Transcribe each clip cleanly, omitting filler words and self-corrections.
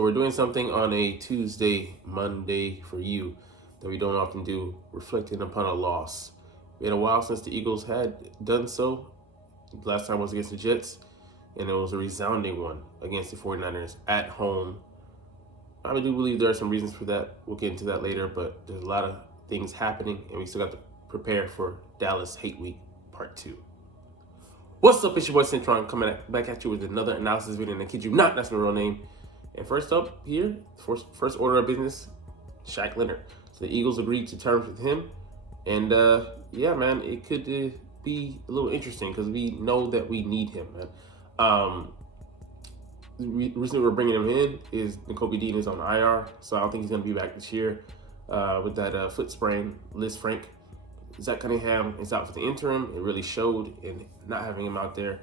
We're doing something on a Tuesday, Monday for you that we don't often do, reflecting upon a loss. It's been a while since the Eagles had done so. The last time was against the Jets, and it was a resounding one against the 49ers at home. I do believe there are some reasons for that. We'll get into that later, but there's a lot of things happening, and we still got to prepare for Dallas Hate Week Part 2. What's up, it's your boy Cintron coming back at you with another analysis video, and I kid you not, that's my real name. And first up here, first order of business, Shaq Leonard. So the Eagles agreed to terms with him, and yeah, man, it could be a little interesting because we know that we need him, man. The reason we're bringing him in is N'Kobe Dean is on IR, so I don't think he's going to be back this year with that foot sprain. Liz Frank, Zach Cunningham is out for the interim. It really showed in not having him out there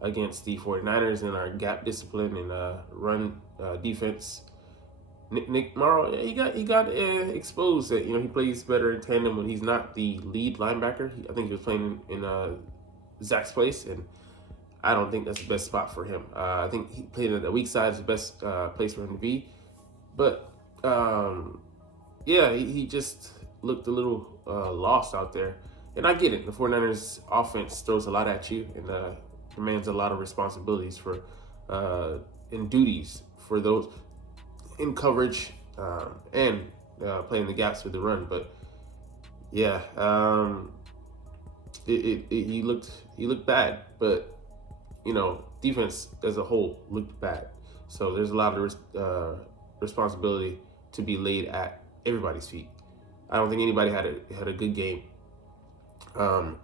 against the 49ers in our gap discipline and run defense. Nick Morrow, he got exposed that he plays better in tandem when he's not the lead linebacker. I think he was playing in Zach's place, and I don't think that's the best spot for him. I think he played at the weak side is the best place for him to be. But yeah, he just looked a little lost out there. And I get it. The 49ers offense throws a lot at you and demands a lot of responsibilities for and duties for those in coverage and playing the gaps with the run. But yeah, he looked bad. But defense as a whole looked bad. So there's a lot of responsibility to be laid at everybody's feet. I don't think anybody had a good game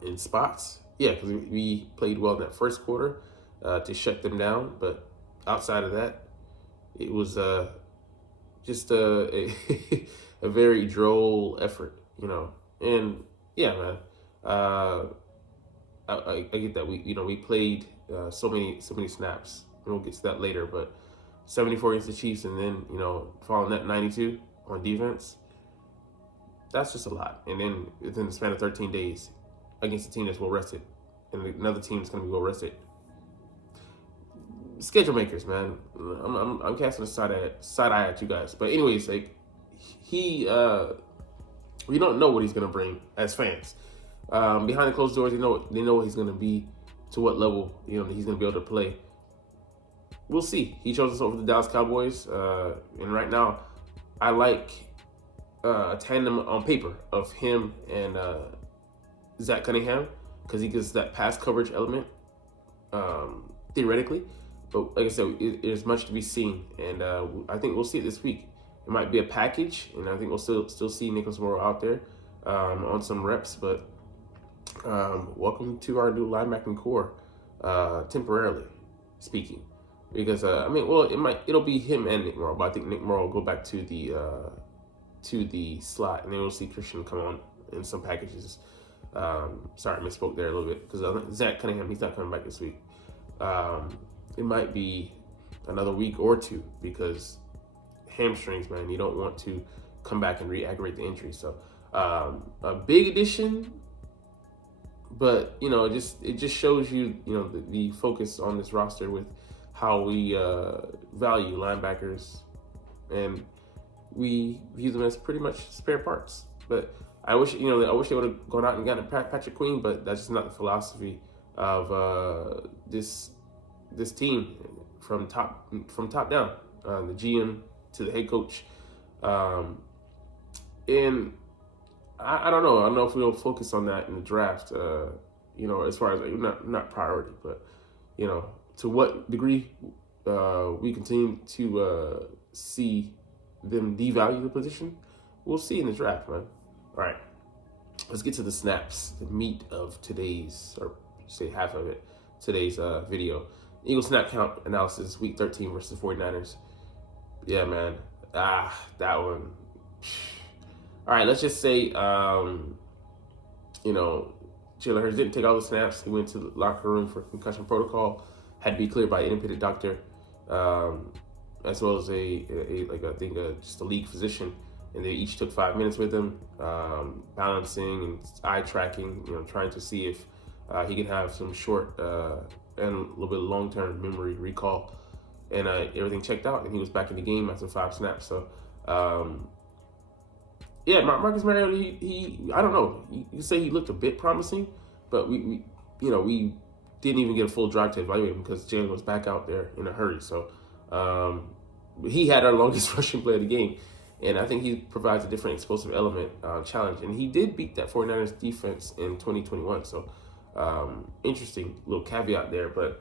in spots. Yeah, because we played well in that first quarter to shut them down. But outside of that, it was just a very droll effort, And yeah, man, I get that we played so many snaps. And we'll get to that later. But 74 against the Chiefs, and then following that 92 on defense. That's just a lot. And then within the span of 13 days against a team that's well rested, and another team that's going to be well rested. Schedule makers, man. I'm casting a side eye at you guys. But anyways, like we don't know what he's going to bring as fans. Behind the closed doors, they know what he's going to be, to what level he's going to be able to play. We'll see. He chose us over the Dallas Cowboys, and right now, I like a tandem on paper of him and Zach Cunningham because he gives that pass coverage element theoretically. But like I said, there's much to be seen, and I think we'll see it this week. It might be a package, and I think we'll still see Nicholas Morrow out there on some reps. But welcome to our new linebacking core, temporarily speaking, because it'll be him and Nick Morrow, but I think Nick Morrow will go back to the slot, and then we'll see Christian come on in some packages. Sorry, I misspoke there a little bit because Zach Cunningham, he's not coming back this week. It might be another week or two because hamstrings, man, you don't want to come back and re-aggravate the injury. So a big addition, but it just shows you the focus on this roster with how we value linebackers, and we view them as pretty much spare parts. But I wish they would have gone out and gotten Patrick Queen, but that's just not the philosophy of this team from top down, the GM to the head coach. And I don't know. I don't know if we'll focus on that in the draft. As far as not priority, but to what degree we continue to see them devalue the position, we'll see in the draft, man. All right, let's get to the snaps, the meat of today's, or say half of it, today's video. Eagle snap count analysis, week 13 versus 49ers. Yeah, man. That one. All right, let's just say, Jalen Hurts didn't take all the snaps. He went to the locker room for concussion protocol, had to be cleared by an independent doctor, as well as just a league physician. And they each took 5 minutes with him, balancing and eye tracking, trying to see if he can have some short and a little bit of long-term memory recall. and everything checked out, and he was back in the game after 5 snaps. So, yeah, Marcus Mariota, he I don't know. You say he looked a bit promising, but we didn't even get a full drive to evaluate him because Jalen was back out there in a hurry. So, he had our longest rushing play of the game. And I think he provides a different explosive element challenge. And he did beat that 49ers defense in 2021. So, interesting little caveat there. But,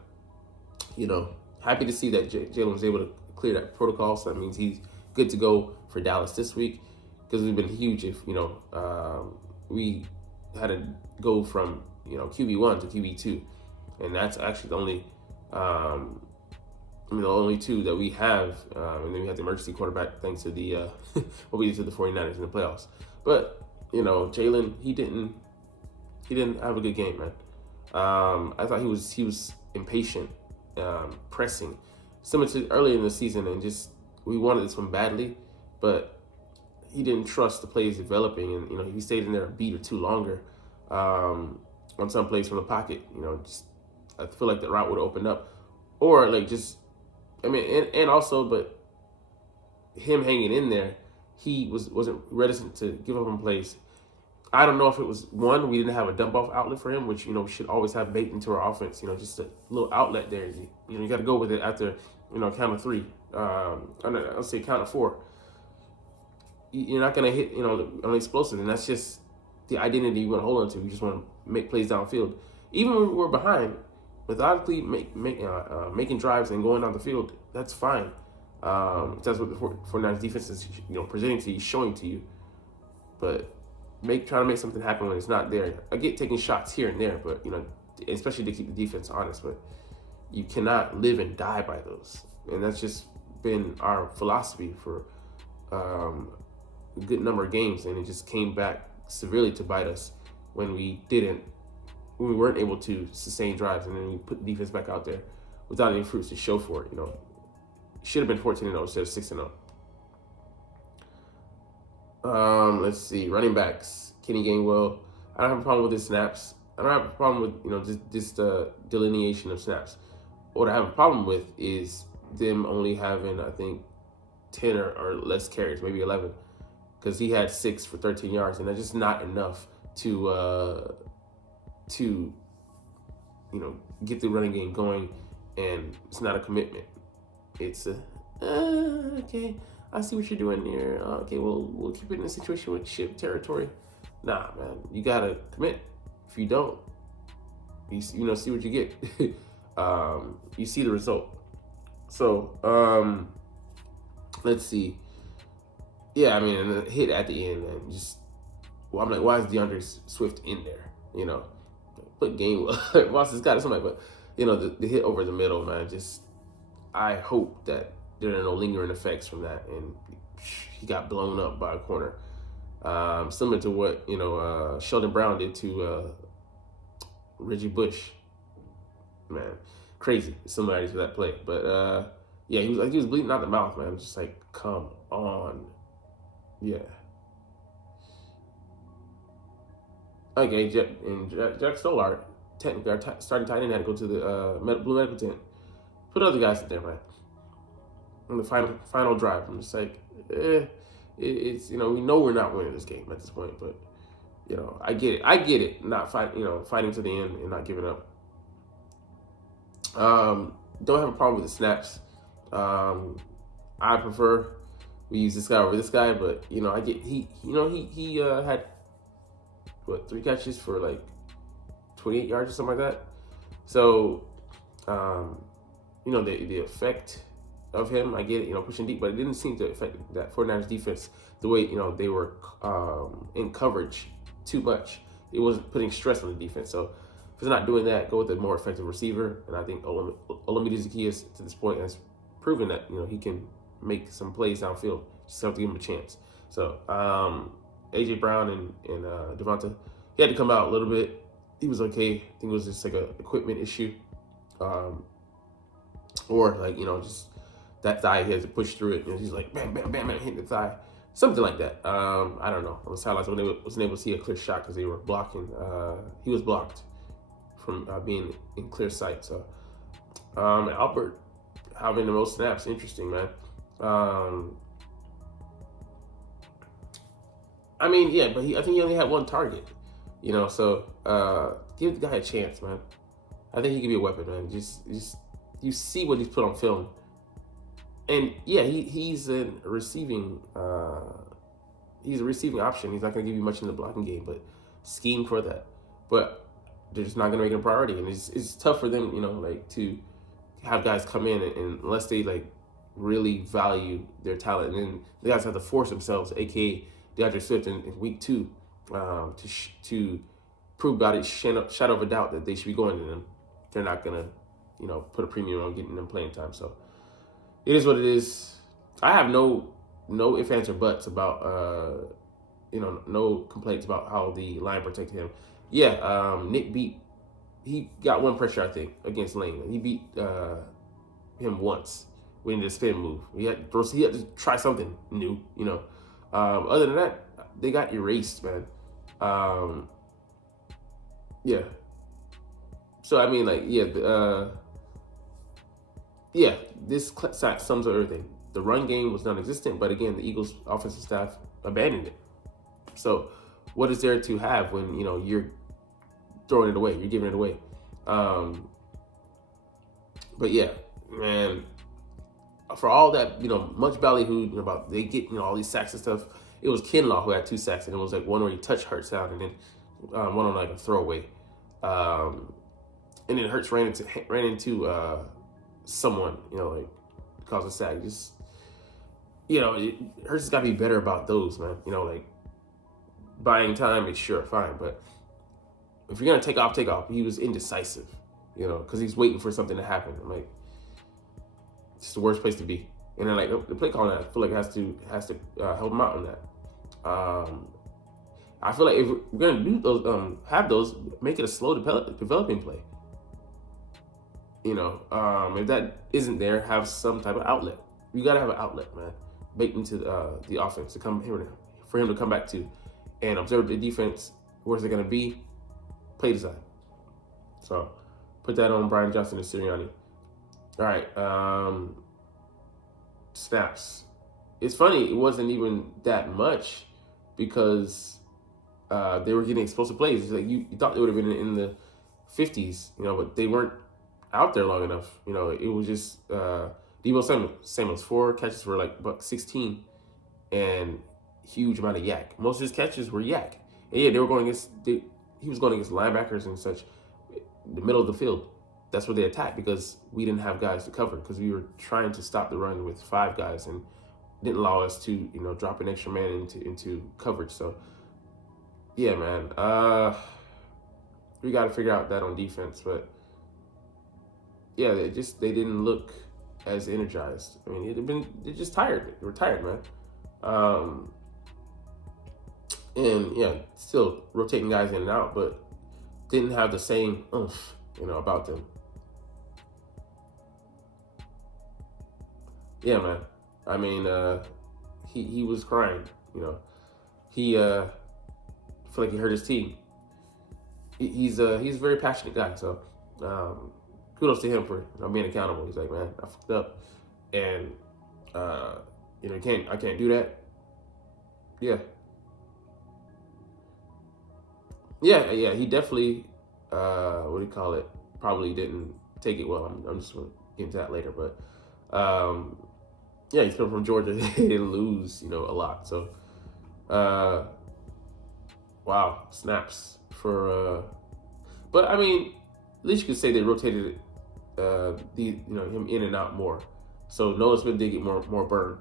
happy to see that Jalen was able to clear that protocol. So that means he's good to go for Dallas this week. Because it would have been huge if, we had to go from, QB1 to QB2. And that's actually the only two that we have, and then we have the emergency quarterback thanks to the what we did to the 49ers in the playoffs. But Jalen, he didn't have a good game, man. I thought he was impatient, pressing, similar to earlier in the season, and just we wanted this one badly, but he didn't trust the plays developing, and he stayed in there a beat or two longer on some plays from the pocket. Just I feel like the route would have opened up, or like just. And also, but him hanging in there, he wasn't reticent to give up on plays. I don't know if it was one, we didn't have a dump off outlet for him, which we should always have baked into our offense. Just a little outlet there. You got to go with it after count of 3. I'll say count of 4. You're not gonna hit on explosive, and that's just the identity you want to hold on to. You just want to make plays downfield, even when we're behind. Methodically making drives and going down the field, that's fine. That's what the 49ers defense is presenting to you, showing to you. But trying to make something happen when it's not there. I get taking shots here and there, but especially to keep the defense honest. But you cannot live and die by those, and that's just been our philosophy for a good number of games, and it just came back severely to bite us when we weren't able to sustain drives, and then we put the defense back out there without any fruits to show for it. Should have been 14-0 instead of 6-0. Let's see, running backs. Kenny Gainwell. I don't have a problem with his snaps. I don't have a problem with this delineation of snaps. What I have a problem with is them only having, I think, 10 or less carries, maybe 11, because he had 6 for 13 yards, and that's just not enough to get the running game going, and it's not a commitment. It's okay, I see what you're doing there. Okay, we'll keep it in a situation with ship territory. Nah, man, you gotta commit. If you don't, you see what you get. You see the result. So let's see. Yeah, and the hit at the end, man. I'm like, why is DeAndre Swift in there? Put Gainwell. Boston's got it, somebody, but the hit over the middle, man. I hope that there are no lingering effects from that, and he got blown up by a corner, similar to what Sheldon Brown did to Reggie Bush. Man, crazy similarities to that play, but yeah, he was bleeding out the mouth, man. Just like, come on, yeah. Okay, Jack Stolar, technically our starting tight end, had to go to the Blue Medical tent. Put other guys in there, man. On the final drive, I'm just like, it's we know we're not winning this game at this point, but I get it. Not fighting to the end and not giving up. Don't have a problem with the snaps. I prefer we use this guy over this guy, but I get he had 3 catches for like 28 yards or something like that. So, the effect of him, I get it, pushing deep, but it didn't seem to affect that 49ers defense the way, they were in coverage too much. It wasn't putting stress on the defense. So if it's not doing that, go with a more effective receiver. And I think Olamide Zaccheaus to this point has proven that, he can make some plays downfield. Just have to give him a chance. So, A.J. Brown and Devonta, he had to come out a little bit. He was okay. I think it was just like an equipment issue. Or like, just that thigh, he had to push through it. And he's like, bam, bam, bam, bam, hitting the thigh. Something like that. I don't know. On the sidelines, I wasn't able to see a clear shot because they were blocking. He was blocked from being in clear sight. So, Albert having the most snaps. Interesting, man. I mean, yeah, but I think he only had one target. So give the guy a chance, man. I think he could be a weapon, man. Just you see what he's put on film, and yeah, he's a receiving option. He's not going to give you much in the blocking game, but scheme for that. But they're just not going to make it a priority, and it's tough for them, to have guys come in and unless they really value their talent, and then the guys have to force themselves, aka DeAndre Swift in week 2, to prove about it, shadow of a doubt that they should be going to them. They're not gonna, put a premium on getting them playing time. So it is what it is. I have no ifs, ands, or buts about no complaints about how the line protected him. Yeah, Nick he got one pressure, I think, against Lane. He beat him once when the spin move. He had to try something new, Other than that, they got erased, man. Yeah. So I mean, this sums up everything. The run game was non-existent, but again, the Eagles' offensive staff abandoned it. So, what is there to have when you're throwing it away, you're giving it away? But yeah, man. For all that, much ballyhooed about they get all these sacks and stuff. It was Kinlaw who had 2 sacks, and it was one where he touched Hurts down, and then one on a throwaway. And then Hurts ran into someone, caused a sack. Just Hurts has got to be better about those, man. Buying time is sure fine, but if you're gonna take off. He was indecisive, because he's waiting for something to happen. I'm like, it's the worst place to be. And then the play calling, I feel like has to help him out on that. I feel like if we're gonna do those, make it a slow developing play. If that isn't there, have some type of outlet. You gotta have an outlet, man, baked into the offense to come here for him to come back to, and observe the defense. Where's it gonna be? Play design. So put that on Brian Johnson and Sirianni. All right, snaps. It's funny, it wasn't even that much because they were getting explosive plays. It's like you thought they would have been in the 50s, but they weren't out there long enough. It was just Deebo Samuel's 4 catches were buck 16 and huge amount of yak. Most of his catches were yak. And yeah, they were going against he was going against linebackers and such, the middle of the field. That's where they attacked because we didn't have guys to cover because we were trying to stop the run with 5 guys and didn't allow us to, drop an extra man into coverage. So, yeah, man, we got to figure out that on defense. But yeah, they didn't look as energized. I mean, they're just tired. They were tired, man. And yeah, still rotating guys in and out, but didn't have the same oomph, about them. Yeah, man. I mean, he was crying. He feel like he hurt his team. He's a very passionate guy. So kudos to him for being accountable. He's like, man, I fucked up, and I can't do that. Yeah. Yeah. He definitely probably didn't take it well. I'm just gonna get into that later, but yeah, he's coming from Georgia. They didn't lose, a lot. So, wow, snaps for. But I mean, at least you could say they rotated him in and out more. So Noah Smith did get more burn,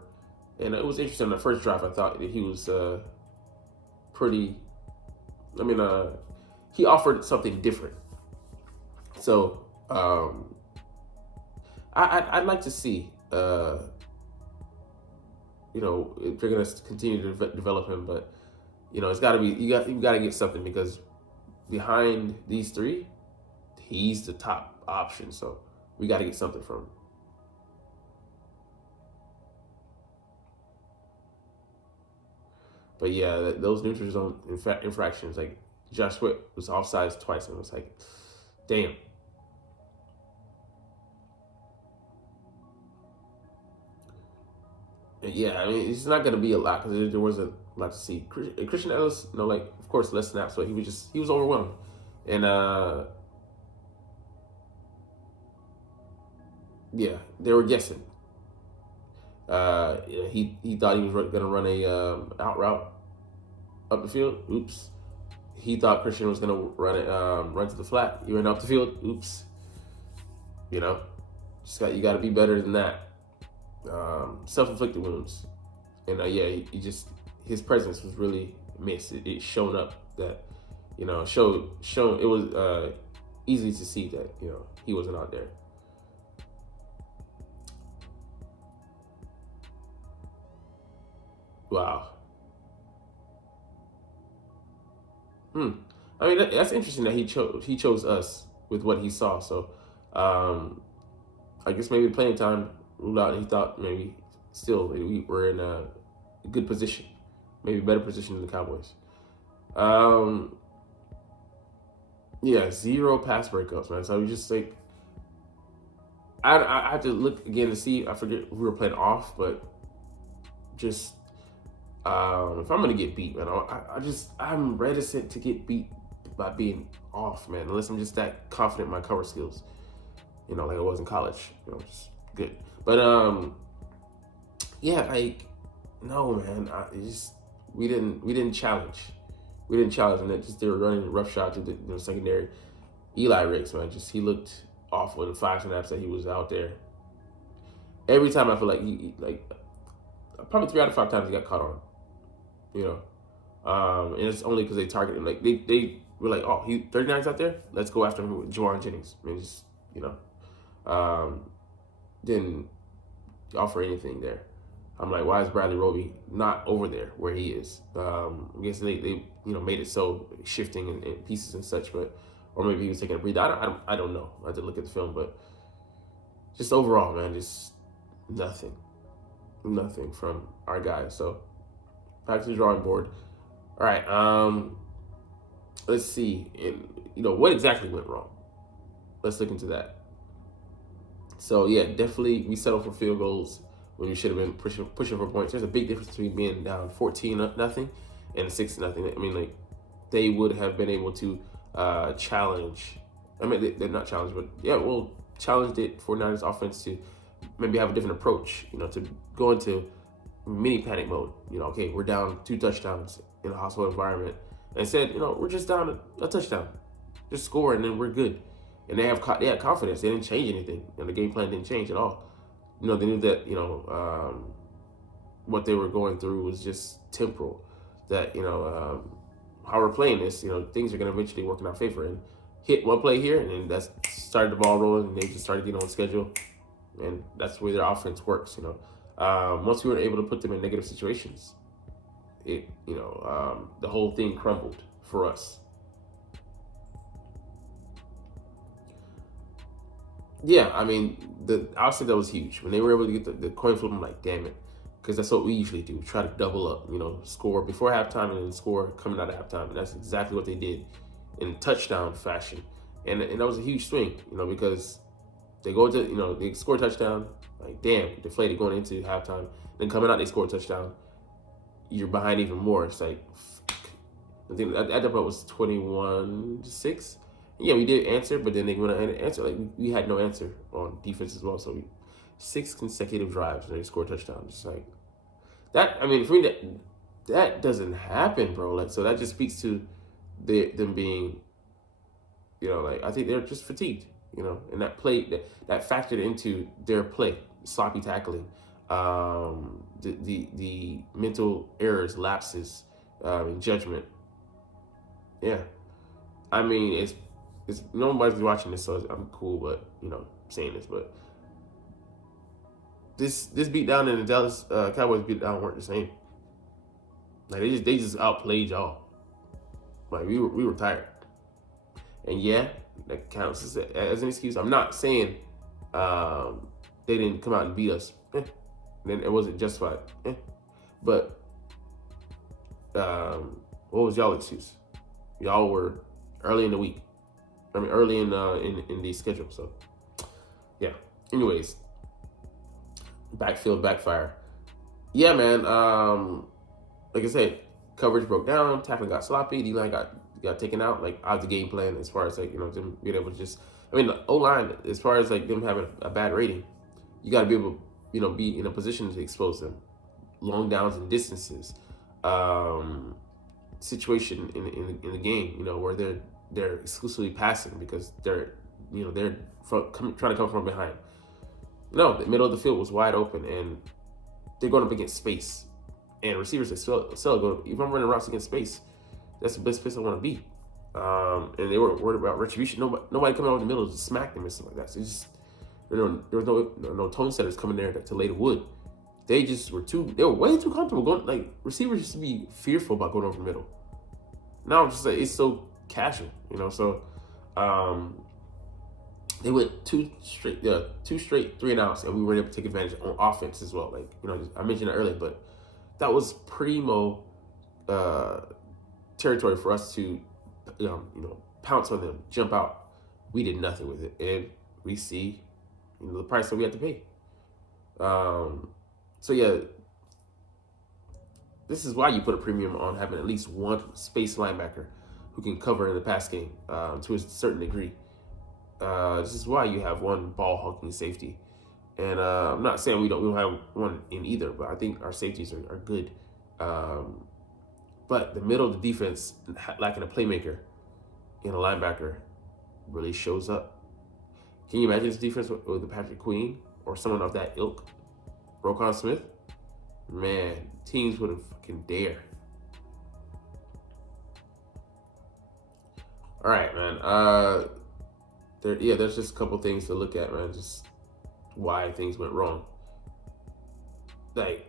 and it was interesting. On the first drive, I thought that he was pretty. I mean, he offered something different. So I'd like to see. If they're gonna continue to develop him, but it's got to be you got to get something because behind these 3, he's the top option. So we got to get something from him. But yeah, those neutral zone infractions, like Josh Sweat was offsides twice, and it was like, damn. Yeah, I mean, it's not going to be a lot because there wasn't a lot to see. Christian Ellis, like, of course, less snaps, but he was overwhelmed. And, yeah, they were guessing. He thought he was going to run a out route up the field. Oops. He thought Christian was going to run to the flat. He ran up the field. Oops. You know, you got to be better than that. Self-inflicted wounds. And yeah, he just, his presence was really missed. It shown up that, shown it was easy to see that, he wasn't out there. Wow. I mean, that's interesting that he chose us with what he saw. So, I guess maybe playing time ruled out, and he thought maybe still we were in a good position, maybe better position than the Cowboys. Yeah, 0 pass breakups, man. So we just like, I have to look again to see. I forget who we were playing off, but just if I'm gonna get beat, man, I'm reticent to get beat by being off, man. Unless I'm just that confident in my cover skills, like I was in college, just good. But yeah, like no, man, we didn't challenge, and it just they were running rough shots to the secondary. Eli Ricks, man, he looked awful in the 5 snaps that he was out there. Every time I feel like he probably 3 out of 5 times he got caught on. And it's only because they targeted him. Like they were like, oh, he 39's out there. Let's go after him with Juwan Jennings. I mean, just didn't offer anything there. I'm like, why is Bradley Roby not over there where he is? I guess they made it so shifting in pieces and such, or maybe he was taking a breather. I don't know. I had to look at the film, but just overall, man, just nothing from our guys. So back to the drawing board. All right, let's see. And, what exactly went wrong? Let's look into that. So yeah, definitely we settled for field goals when we should have been pushing for points. There's a big difference between being down 14-0 and 6-0. I mean, like they would have been able to challenge. I mean, they're not challenged, but yeah, we'll challenge the 49ers offense to maybe have a different approach. To go into mini panic mode. Okay, we're down 2 touchdowns in a hostile environment. And said, we're just down a touchdown. Just score and then we're good. And they had confidence. They didn't change anything. And the game plan didn't change at all. They knew that, what they were going through was just temporal. That, how we're playing this, things are going to eventually work in our favor. And hit one play here, and then that started the ball rolling, and they just started getting on schedule. And that's where their offense works, Once we were able to put them in negative situations, the whole thing crumbled for us. Yeah, I mean, I'll say that was huge. When they were able to get the coin flip, I'm like, damn it. Because that's what we usually do. Try to double up, score before halftime and then score coming out of halftime. And that's exactly what they did in touchdown fashion. And that was a huge swing, because they go to, they score a touchdown. Like, damn, deflated going into halftime. Then coming out, they score a touchdown. You're behind even more. It's like, I think at that point it was 21-6. Yeah, we did answer, but then they went ahead and answer. Like, we had no answer on defense as well. So 6 consecutive drives and they scored a touchdown. Just like that. I mean, for me, that doesn't happen, bro. Like, so that just speaks to them being, like, I think they're just fatigued. And that play that factored into their play, sloppy tackling, the mental errors, lapses, in judgment. Yeah, I mean, it's nobody's watching this, so I'm cool, but saying this, but this beat down and the Dallas Cowboys beat down weren't the same. Like they just outplayed y'all. Like we were tired, and yeah, that counts as an excuse. I'm not saying they didn't come out and beat us. Then it wasn't justified. But what was y'all excuse? Y'all were early in the week. I mean, early in the schedule. So yeah. Anyways, backfield backfire. yeah, man. Like I said, coverage broke down. Tackling got sloppy. D-line got taken out. Like out of the game plan as far as like them being able to just. I mean, the O-line as far as like them having a bad rating, you got to be able to be in a position to expose them. Long downs and distances, situation in the game, where they're exclusively passing because they're trying to come from behind. No, the middle of the field was wide open, and they're going up against space. And receivers excel go. If I'm running routes against space, that's the best place I want to be. And they weren't worried about retribution. Nobody coming out in the middle to smack them and stuff like that. So there was no tone setters coming there to lay the wood. They just were way too comfortable going. Like receivers used to be fearful about going over the middle. Now I'm just like it's so casual, So they went two straight 3-and-outs, and we were able to take advantage on offense as well. Like I mentioned it earlier, but that was primo territory for us to pounce on them, jump out. We did nothing with it, and we see the price that we had to pay. So yeah, this is why you put a premium on having at least one space linebacker who can cover in the pass game to a certain degree. This is why you have one ball hawking safety. And I'm not saying we don't have one in either, but I think our safeties are good. But the middle of the defense, lacking a playmaker and a linebacker, really shows up. Can you imagine this defense with the Patrick Queen or someone of that ilk? Roquan Smith? Man, teams wouldn't fucking dare. All right, man. There's just a couple things to look at, man. Just why things went wrong. Like,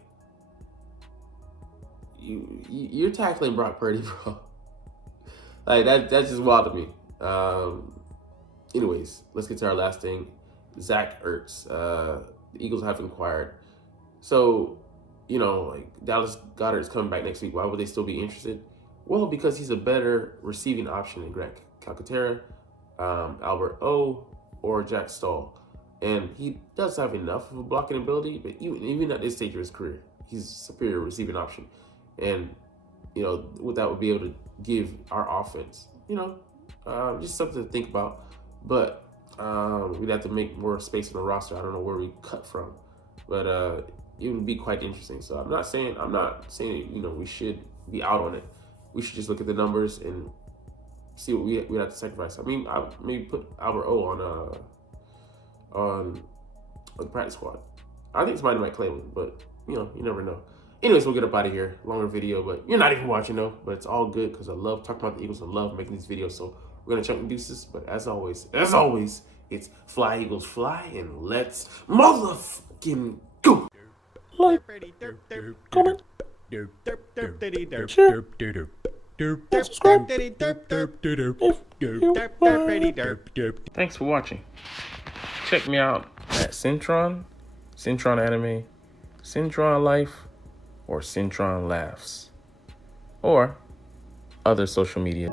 you're tackling Brock Purdy, bro. Like that's just wild to me. Anyways, let's get to our last thing. Zach Ertz. The Eagles have inquired. So, like Dallas Goedert's coming back next week. Why would they still be interested? Well, because he's a better receiving option than Greg Calcaterra, Albert O, or Jack Stahl. And he does have enough of a blocking ability, but even at this stage of his career, he's a superior receiving option. And, what that would be able to give our offense, just something to think about. But we'd have to make more space in the roster. I don't know where we cut from, but it would be quite interesting. So I'm not saying we should be out on it. We should just look at the numbers and see what we have to sacrifice. I mean, I maybe put Albert O on the practice squad. I think somebody might claim him, but you never know. Anyways, we'll get up out of here. Longer video, but you're not even watching though. But it's all good because I love talking about the Eagles and love making these videos. So we're gonna chunk and deuces. But as always, it's fly Eagles fly, and let's motherfucking go. Like, comment, share, subscribe Thanks for watching. Check me out at Cintron Anime, Cintron Life, or Cintron Laughs, or other social media.